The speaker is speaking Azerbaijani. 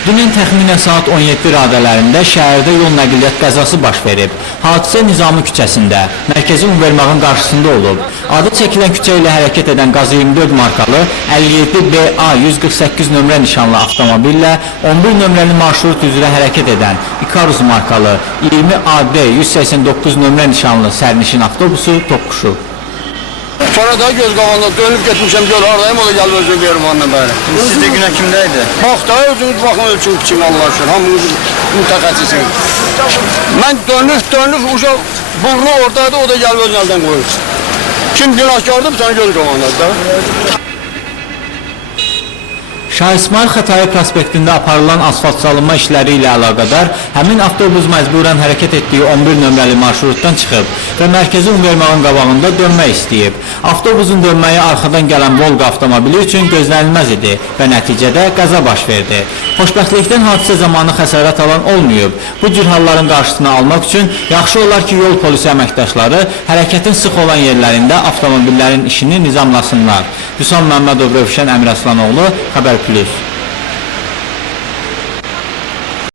Dünən təxminən saat 17 radələrində şəhərdə yol nəqliyyat qəzası baş verib. Hadisə Nizami küçəsində, mərkəzi univermağın qarşısında olub. Adı çəkilən küçə ilə hərəkət edən Qazı 24 markalı 57BA 148 nömrə nişanlı avtomobillə 11 nömrəli marşrut üzrə hərəkət edən Ikarus markalı 20AD 189 nömrə nişanlı sərnişin avtobusu toqquşub. Sonra da göz qabağında dönüb getmişəm, gör haradayım, o da gəlib özünü verim ondan bəri. Sizdə günə kimdəydi? Bax da özünüz baxın ölçün kim Allah aşkına, hamınız mütəxəssisiniz. Mən dönüb, uşaq burnu oradaydı, o da gəlib özünü əldən qoyur. Kim günahkardır, bir tane göz qabağındadır da. Şah İsmail Xətai prospektində aparılan asfalt salınma işləri ilə əlaqədar həmin avtobus məcburən hərəkət etdiyi 11 nömrəli marşrutdan çıxıb və mərkəzi univermağın qabağında dönmək istəyib. Avtobusun dönməyi arxadan gələn Volga avtomobili üçün gözlənilməz idi və nəticədə qəza baş verdi. Xoşbəxtlikdən hadisə zamanı xəsarət alan olmayıb. Bu cür halların qarşısını almaq üçün yaxşı olar ki, yol polisi əməkdaşları hərəkətin sıx olan yerlərində avtomobillərin işini nizamlasınlar. Hüsam Məmmədov, Rövşən Əmiraslanoğlu, Xəbər Plus.